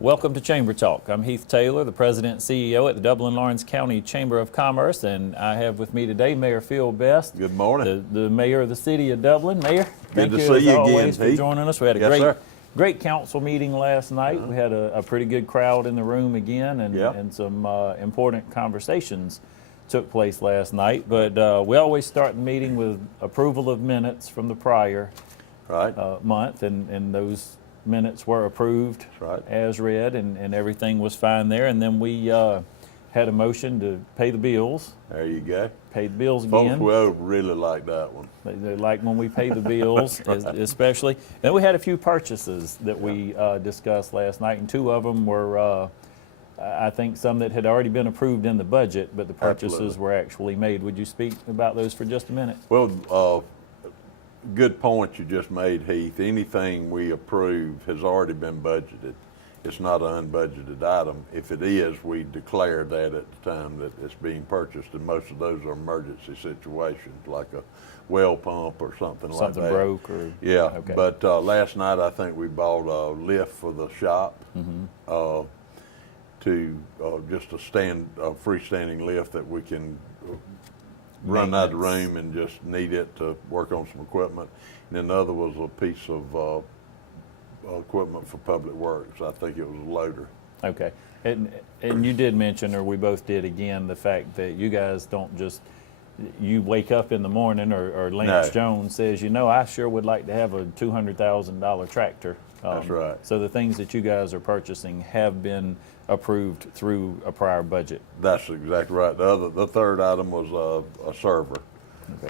Welcome to Chamber Talk. I'm Heath Taylor, the President and CEO at the Dublin-Lawrence County Chamber of Commerce, and I have with me today Mayor Phil Best. Good morning. The Mayor of the City of Dublin. Mayor, thank you as always for joining us. We had a great council meeting last night. We had a pretty good crowd in the room again, and some important conversations took place last night. But we always start the meeting with approval of minutes from the prior month, and those minutes were approved as read, and everything was fine there. And then we had a motion to pay the bills. There you go. Pay the bills again. Folks will really like that one. They like when we pay the bills, especially. Then we had a few purchases that we discussed last night, and two of them were, I think, some that had already been approved in the budget, but the purchases were actually made. Would you speak about those for just a minute? Well, good point you just made, Heath. Anything we approve has already been budgeted. It's not an unbudgeted item. If it is, we declare that at the time that it's being purchased, and most of those are emergency situations, like a well pump or something like that. Something broke or... Yeah, okay. But last night I think we bought a lift for the shop, to just a freestanding lift that we can run out of the room and just need it to work on some equipment. And then the other was a piece of equipment for public works. I think it was a loader. Okay. And you did mention, or we both did again, the fact that you guys don't just, you wake up in the morning or Lance Jones says, you know, I sure would like to have a $200,000 tractor. That's right. So the things that you guys are purchasing have been approved through a prior budget. That's exactly right. The third item was a server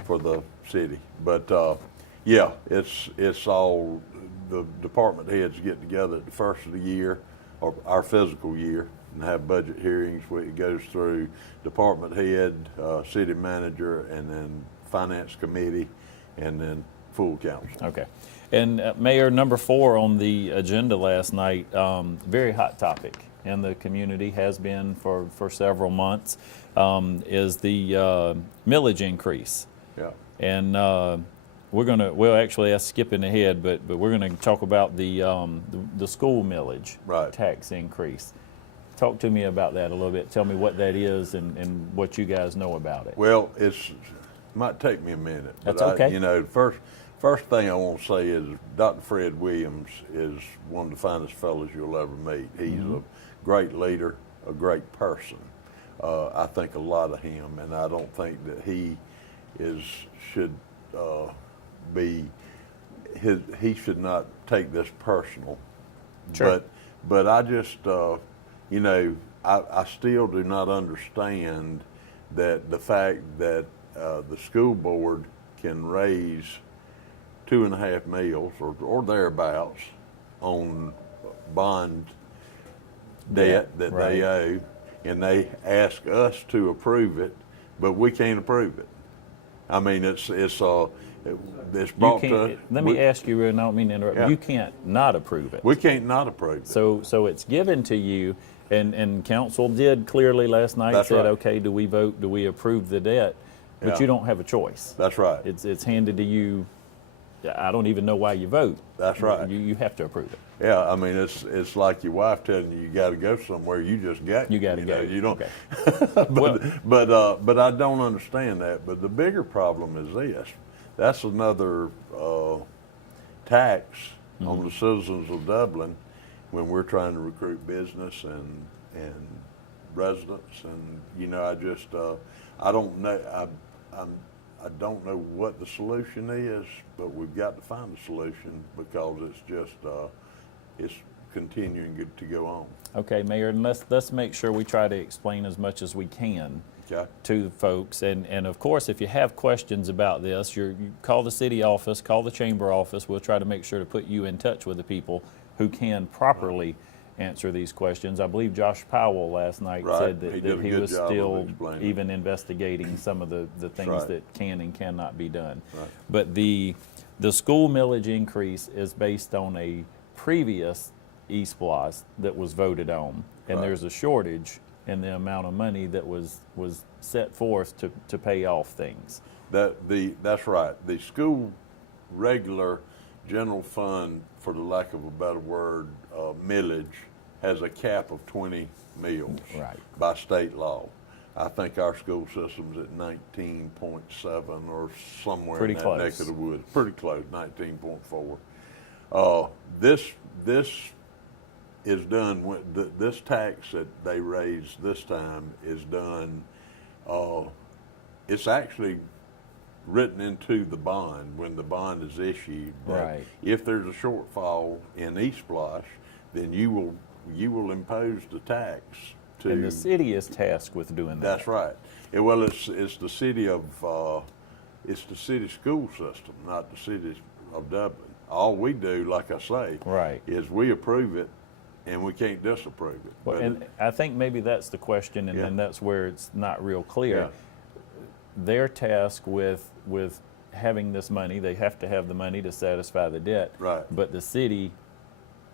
for the city. But yeah, it's all, the department heads get together at the first of the year, or our fiscal year, and have budget hearings where it goes through department head, city manager, and then finance committee, and then full council. Okay. And Mayor, number 4 on the agenda last night, very hot topic in the community, has been for several months, is the millage increase. Yeah. And that's skipping ahead, but we're going to talk about the school millage tax increase. Talk to me about that a little bit. Tell me what that is and what you guys know about it. Well, it might take me a minute. That's okay. You know, first thing I want to say is Dr. Fred Williams is one of the finest fellows you'll ever meet. He's a great leader, a great person. I think a lot of him, and I don't think that he should not take this personal. Sure. But I just, you know, I still do not understand that the fact that the school board can raise 2.5 mils or thereabouts on bond debt that they owe, and they ask us to approve it, but we can't approve it. I mean, it's brought to us. Let me ask you, and I don't mean to interrupt. Yeah. You can't not approve it. We can't not approve it. So it's given to you, and council did clearly last night said, okay, do we vote? Do we approve the debt? But you don't have a choice. That's right. It's handed to you. I don't even know why you vote. That's right. You have to approve it. Yeah, I mean, it's like your wife telling you got to go somewhere. You just got. You got to go. You don't. Okay. but I don't understand that. But the bigger problem is this. That's another tax on the citizens of Dublin when we're trying to recruit business and residents. And you know, I don't know. I don't know what the solution is, but we've got to find a solution because it's just it's continuing to go on. Okay, Mayor, and let's make sure we try to explain as much as we can to the folks. And of course, if you have questions about this, you call the city office, call the chamber office. We'll try to make sure to put you in touch with the people who can properly answer these questions. I believe Josh Powell last night said that he was still even investigating some of the things that can and cannot be done. But the school millage increase is based on a previous E-SPLOST that was voted on, and there's a shortage in the amount of money that was set forth to pay off things. That's right. The school regular general fund, for the lack of a better word, millage has a cap of 20 meals Right. by state law. I think our school system's at 19.7 or somewhere Pretty in that close. neck of the woods. Pretty close, 19.4. This is done when this tax that they raised this time is done. It's actually written into the bond when the bond is issued. Right. If there's a shortfall in East Splash, then you will impose the tax to. And the city is tasked with doing that. That's right. Well, it's the city of it's the city school system, not the city of Dublin. All we do, like I say, Right. is we approve it, and we can't disapprove it. Well, But and I think maybe that's the question, and Yeah. then that's where it's not real clear. Yeah. They're tasked with having this money. They have to have the money to satisfy the debt. Right. But the city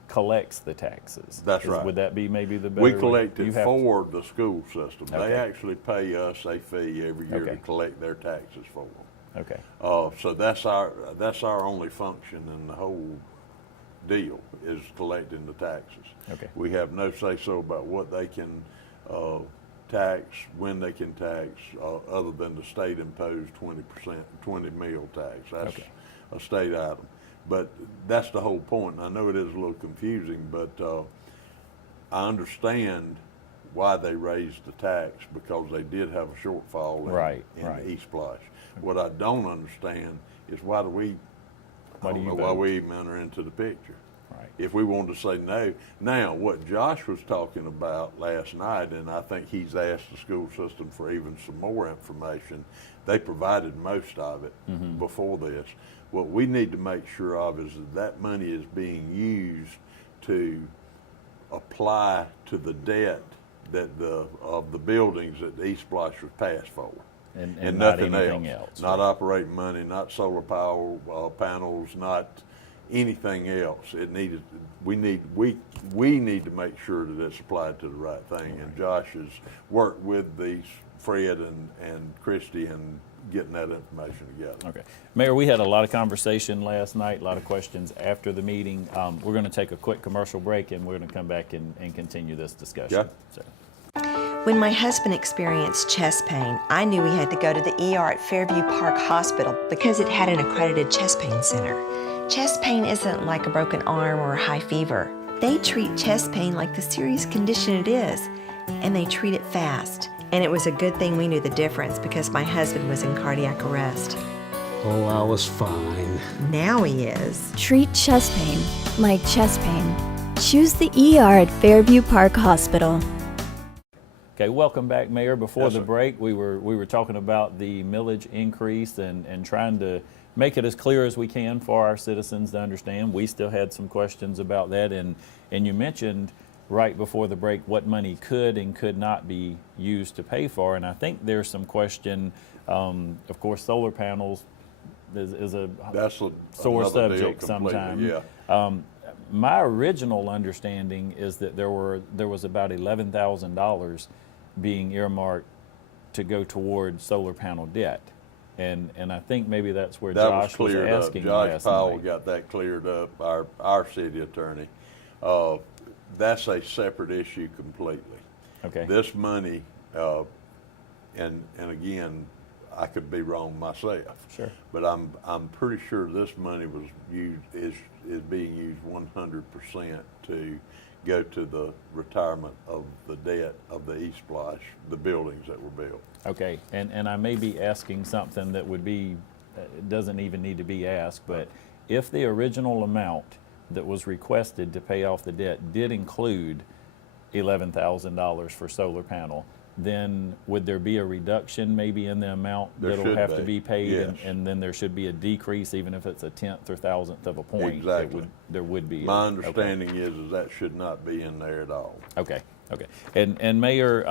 collects the taxes. That's right. Would that be maybe the better we way? collect You it have- for the school system. Okay. They actually pay us a fee every year Okay. to collect their taxes for them. Okay. So that's our only function in the whole deal is collecting the taxes. Okay. We have no say so about what they can tax, when they can tax, other than the state imposed 20%, 20 meal tax. That's Okay. a state item. But that's the whole point. And I know it is a little confusing, but I understand why they raised the tax, because they did have a shortfall in, Right, in right. East Splash. What I don't understand is why do we Why do you why vote? we even enter into the picture. Right. If we wanted to say no. Now, what Josh was talking about last night, and I think he's asked the school system for even some more information, they provided most of it before this. What we need to make sure of is that money is being used to apply to the debt that of the buildings that the East Splash was passed for. And not nothing anything else. else. Not operating money, not solar power panels, not anything else. We need to make sure that it's applied to the right thing. And Josh has worked with Fred and Christy and getting that information together. Okay. Mayor, we had a lot of conversation last night, a lot of questions after the meeting. We're going to take a quick commercial break, and we're going to come back and continue this discussion. Yeah. So. When my husband experienced chest pain, I knew he had to go to the ER at Fairview Park Hospital because it had an accredited chest pain center. Chest pain isn't like a broken arm or a high fever. They treat chest pain like the serious condition it is, and they treat it fast. And it was a good thing we knew the difference because my husband was in cardiac arrest. Oh, I was fine. Now he is. Treat chest pain like chest pain. Choose the ER at Fairview Park Hospital. Okay, welcome back, Mayor. Before Yes, the sir. break, we were talking about the millage increase and trying to make it as clear as we can for our citizens to understand. We still had some questions about that, and you mentioned right before the break what money could and could not be used to pay for, and I think there's some question. Of course, solar panels is a That's sore another deal subject completely, sometime. yeah. My original understanding is that there was about $11,000 being earmarked to go toward solar panel debt, and I think maybe that's where That Josh was cleared up. asking Josh last Powell night. got that cleared up, our city attorney. That's a separate issue completely. Okay. This money, and again, I could be wrong myself. Sure. But I'm pretty sure this money was is being used 100% to go to the retirement of the debt of the East Splash, the buildings that were built. Okay, and I may be asking something that would be doesn't even need to be asked, but if the original amount that was requested to pay off the debt did include $11,000 for solar panel, then would there be a reduction maybe in the amount There that'll should have to be, be paid, yes. and then there should be a decrease, even if it's a tenth or thousandth of a point? Exactly. There would be. My Okay. understanding is that should not be in there at all. Okay, okay. And Mayor,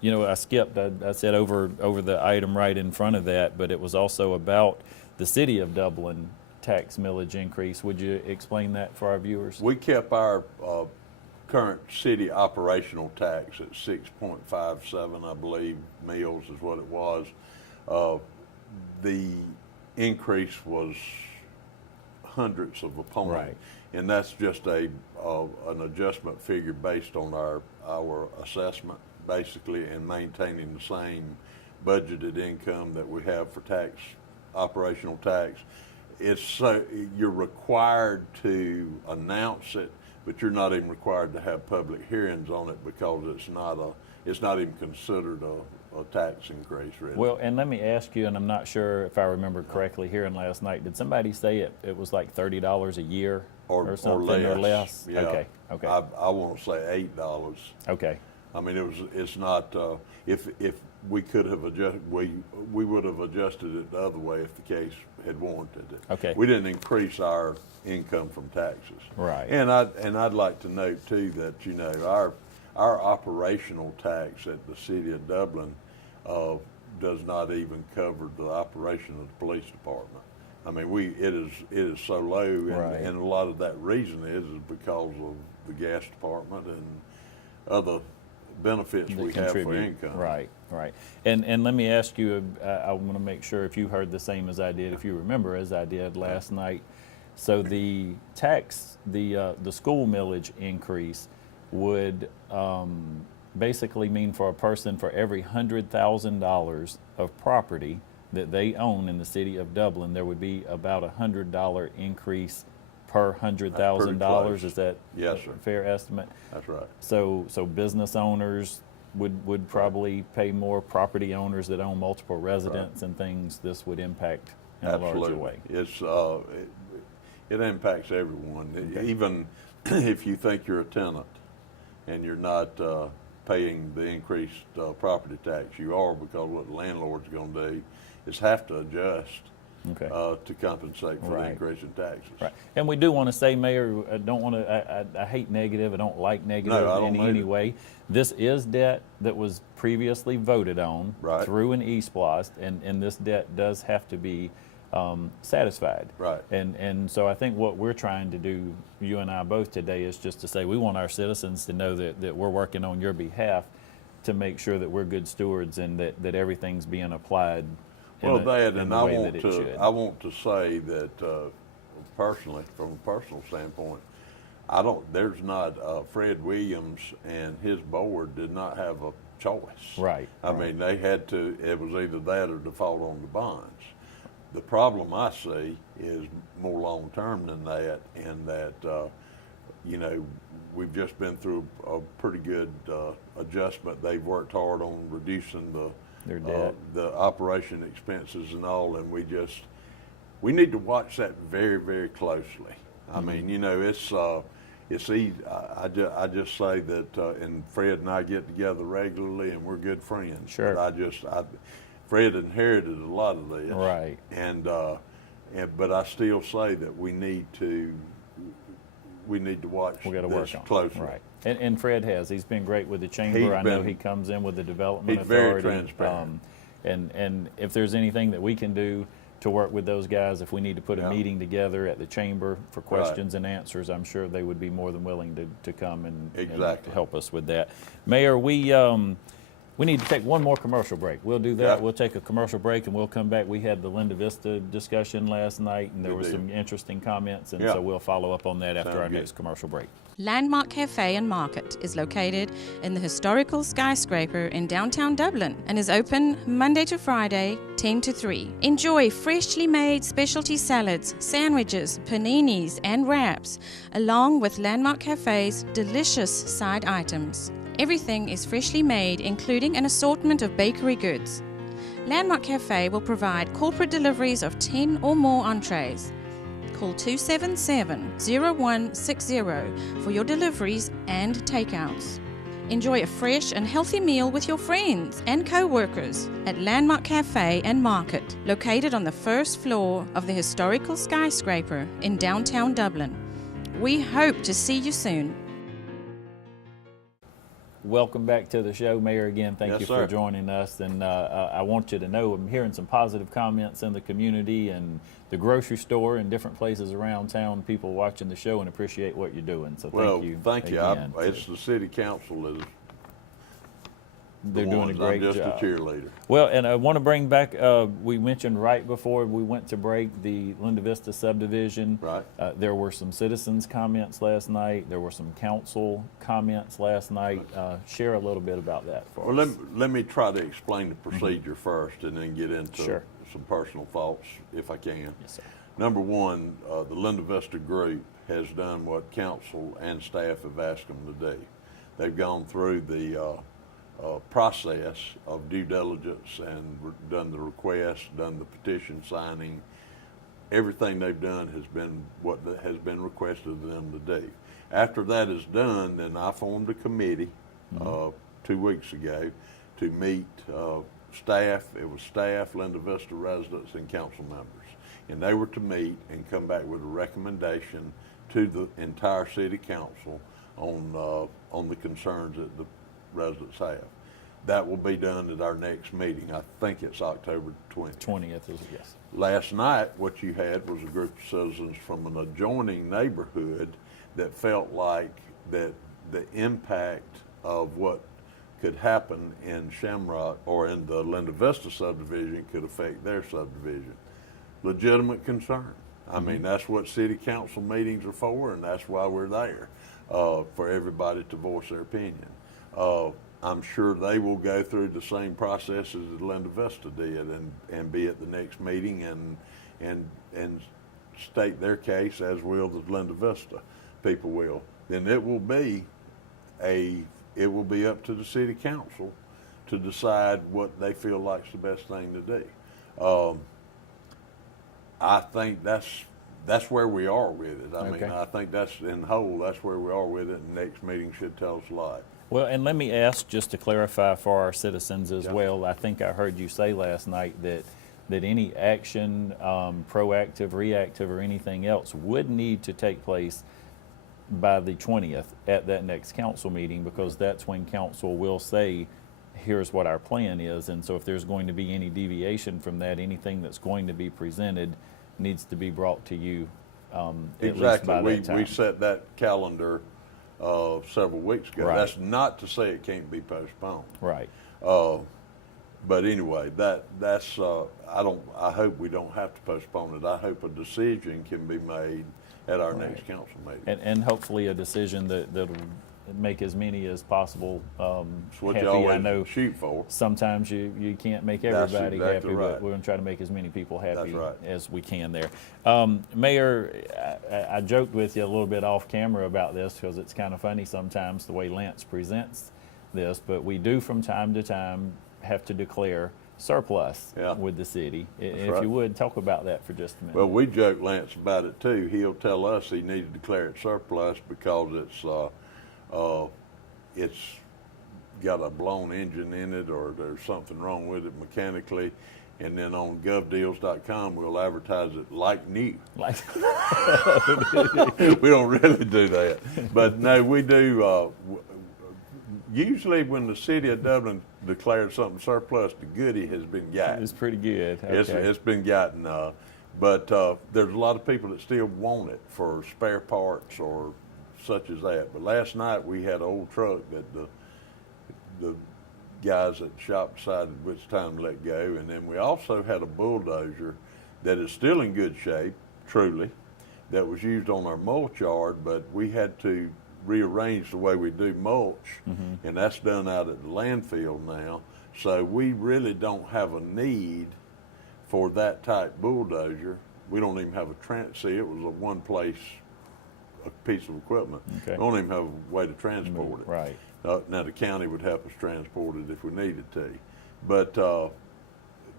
you know, I skipped, I said over the item right in front of that, but it was also about the City of Dublin tax millage increase. Would you explain that for our viewers? We kept our current city operational tax at 6.57, I believe, meals is what it was. The increase was hundreds of a point. Right. And that's just a an adjustment figure based on our assessment, basically, and maintaining the same budgeted income that we have for tax, operational tax. It's so you're required to announce it, but you're not even required to have public hearings on it because it's not even considered a tax increase, really. Well, and let me ask you, and I'm not sure if I remember correctly hearing last night, did somebody say it was like $30 a year or something or less? Yeah. Okay, okay. I want to say $8. Okay. I mean, it's not, if we could have adjusted, we would have adjusted it the other way if the case had warranted it. Okay. We didn't increase our income from taxes. Right. And I'd like to note too that, you know, our operational tax at the city of Dublin does not even cover the operation of the police department. I mean, it is so low, and a lot of that reason is because of the gas department and other benefits we have for income. Right, right. And let me ask you, I want to make sure if you heard the same as I did, if you remember as I did last night. So the tax, the school millage increase would basically mean for a person for every $100,000 of property that they own in the city of Dublin, there would be about $100 increase per $100,000. Is that a fair estimate? That's right. So business owners would probably pay more. Property owners that own multiple residents and things, this would impact in a larger way. It's it impacts everyone. Okay. Even if you think you're a tenant and you're not paying the increased property tax, you are, because what the landlord's going to do is have to adjust to compensate for the increase in taxes. Right. And we do want to say, Mayor, I don't want to, I hate negative. I don't like negative in any way. This is debt that was previously voted on through an e-splost, and this debt does have to be satisfied. Right. And so I think what we're trying to do, you and I both today, is just to say we want our citizens to know that we're working on your behalf to make sure that we're good stewards and that everything's being applied. Well, I want to say that personally, from a personal standpoint, there's not, Fred Williams and his board did not have a choice. Right. I mean, they had to, it was either that or default on the bonds. The problem I see is more long-term than that, in that, you know, we've just been through a pretty good adjustment. They've worked hard on reducing their debt, the operation expenses and all, and we need to watch that very, very closely. I mean, you know, it's easy. I just say that, and Fred and I get together regularly, and we're good friends. Sure. But Fred inherited a lot of this. Right. But I still say that we need to watch this closely. Right. And Fred he's been great with the chamber. I know he comes in with the development authority. He's very transparent. And if there's anything that we can do to work with those guys, if we need to put a meeting together at the chamber for questions and answers, I'm sure they would be more than willing to come and help us with that. Mayor, we need to take one more commercial break. We'll do that. Yep. We'll take a commercial break and we'll come back. We had the Linda Vista discussion last night, and there were some interesting comments, and so we'll follow up on that after our next commercial break. Landmark Cafe and Market is located in the historical skyscraper in downtown Dublin and is open Monday to Friday, 10 to 3. Enjoy freshly made specialty salads, sandwiches, paninis, and wraps, along with Landmark Cafe's delicious side items. Everything is freshly made, including an assortment of bakery goods. Landmark Cafe will provide corporate deliveries of 10 or more entrees. Call 277-0160 for your deliveries and takeouts. Enjoy a fresh and healthy meal with your friends and co-workers at Landmark Cafe and Market, located on the first floor of the historical skyscraper in downtown Dublin. We hope to see you soon. Welcome back to the show, Mayor. Again, thank you for joining us. And I want you to know I'm hearing some positive comments in the community and the grocery store and different places around town. People watching the show and appreciate what you're doing. So thank you. Thank you. It's the city council they're doing a great I'm just job. a cheerleader. Well, and I want to bring back, we mentioned right before we went to break the Linda Vista subdivision. Right. There were some citizens' comments last night. There were some council comments last night. Share a little bit about that for Well, us. let me try to explain the procedure first and then get into Sure. some personal thoughts if I can. Yes, sir. Number one, the Linda Vista group has done what council and staff have asked them to do. They've gone through the process of due diligence and done the request, done the petition signing. Everything they've done has been what has been requested of them to do. After that is done, then I formed a committee 2 weeks ago to meet staff. It was staff, Linda Vista residents, and council members. And they were to meet and come back with a recommendation to the entire city council on the concerns that the residents have. That will be done at our next meeting. I think it's October 20th. 20th is, yes. Last night, what you had was a group of citizens from an adjoining neighborhood that felt like that the impact of what could happen in Shamrock or in the Linda Vista subdivision could affect their subdivision. Legitimate concern. I mean, that's what city council meetings are for, and that's why we're there, for everybody to voice their opinion. I'm sure they will go through the same processes that Linda Vista did and be at the next meeting and state their case, as will the Linda Vista people will. Then it will be up to the city council to decide what they feel like is the best thing to do. I think that's where we are with it. I mean, I think that's in whole, that's where we are with it, and next meeting should tell us a lot. Well, and let me ask, just to clarify for our citizens as well, I think I heard you say last night that any action, proactive, reactive, or anything else would need to take place by the 20th at that next council meeting, because that's when council will say, here's what our plan is. And so if there's going to be any deviation from that, anything that's going to be presented needs to be brought to you at least by that time. We set that calendar several weeks ago. Right. That's not to say it can't be postponed. Right. But anyway, that's I hope we don't have to postpone it. I hope a decision can be made at our next council meeting. And hopefully a decision that'll make as many as possible That's what happy. you always I know shoot for. sometimes you can't make That's everybody exactly happy, right. but we're going to try to make as many people happy That's right. as we can there. Mayor, I joked with you a little bit off camera about this because it's kind of funny sometimes the way Lance presents this, but we do from time to time have to declare surplus with the city. If right. you would, talk about that for just a minute. Well, we joke Lance about it too. He'll tell us he needs to declare it surplus because it's got a blown engine in it or there's something wrong with it mechanically. And then on govdeals.com, we'll advertise it like new. Like We don't really do that. But no, we do. Usually when the city of Dublin declares something surplus, the goodie has been gotten. it's pretty good. Okay. It's been gotten. But there's a lot of people that still want it for spare parts or such as that. But last night we had an old truck that the guys at the shop decided which time to let go. And then we also had a bulldozer that is still in good shape, truly, that was used on our mulch yard, but we had to rearrange the way we do mulch, and that's done out at the landfill now. So we really don't have a need for that type bulldozer. We don't even have see, it was a one-place piece of equipment. Okay. We don't even have a way to transport it. Right. Now the county would help us transport it if we needed to, but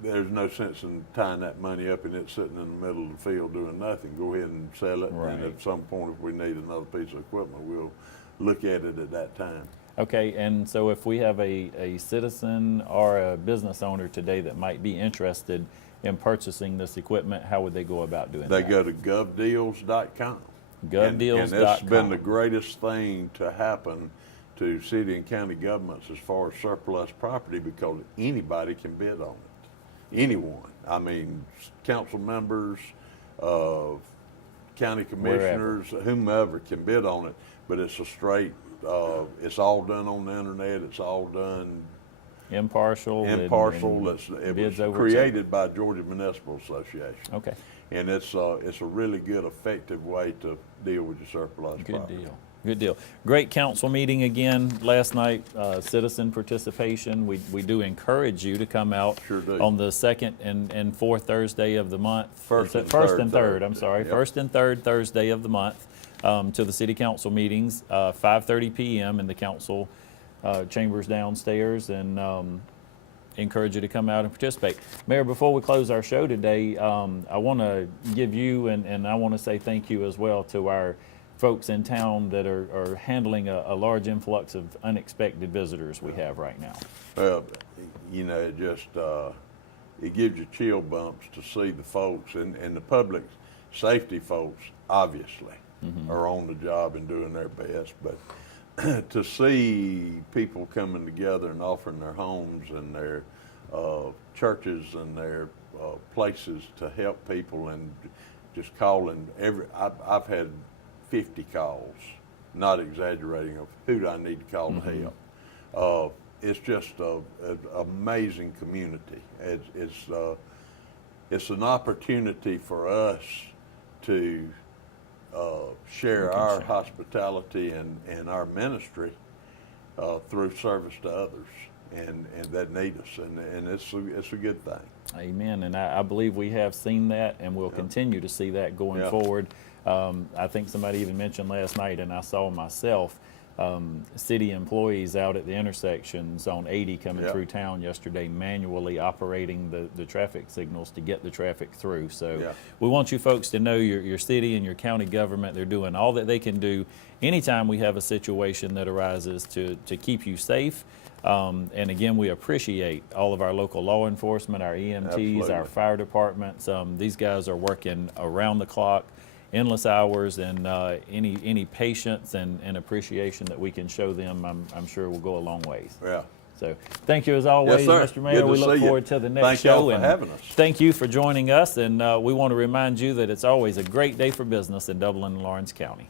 there's no sense in tying that money up and it sitting in the middle of the field doing nothing. Go ahead and sell it, Right. and at some point if we need another piece of equipment, we'll look at it at that time. Okay, and so if we have a citizen or a business owner today that might be interested in purchasing this equipment, how would they go about doing They that? go to govdeals.com. Govdeals.com. And it's been the greatest thing to happen to city and county governments as far as surplus property because anybody can bid on it. Anyone. I mean, council members, county commissioners, whomever can bid on it, but it's a straight, it's all done on the internet, it's all done Impartial. Impartial. and It bids was over created by Georgia Municipal Association. Okay. And it's a really good, effective way to deal with your surplus Good property. deal. Good deal. Great council meeting again last night. Citizen participation. We do encourage you to come out Sure do. on the second and fourth Thursday of the month. First and third. third. I'm sorry. Yep. First and third Thursday of the month to the city council meetings, 5:30 p.m. in the council chambers downstairs, and encourage you to come out and participate. Mayor, before we close our show today, I want to give you and I want to say thank you as well to our folks in town that are handling a large influx of unexpected visitors we have right now. Well, you know, it just it gives you chill bumps to see the folks and the public safety folks obviously are on the job and doing their best, but to see people coming together and offering their homes and their churches and their places to help people, and just calling I've had 50 calls, not exaggerating, of who do I need to call to help. It's just an amazing community. It's an opportunity for us to share our hospitality and our ministry through service to others and that need us, and it's a good thing. Amen. And I believe we have seen that, and we'll continue to see that going forward. I think somebody even mentioned last night, and I saw myself, city employees out at the intersections on 80 coming through town yesterday, manually operating the traffic signals to get the traffic through. So we want you folks to know your city and your county government, they're doing all that they can do anytime we have a situation that arises to keep you safe. And again, we appreciate all of our local law enforcement, our EMTs, Absolutely. our fire departments. These guys are working around the clock, endless hours, and any patience and appreciation that we can show them, I'm sure will go a long ways. Yeah. So thank you as always, Yes, sir. Mr. Mayor. Good to We look see you. forward to the next Thank show. y'all for and having us. Thank you for joining us, and we want to remind you that it's always a great day for business in Dublin and Lawrence County.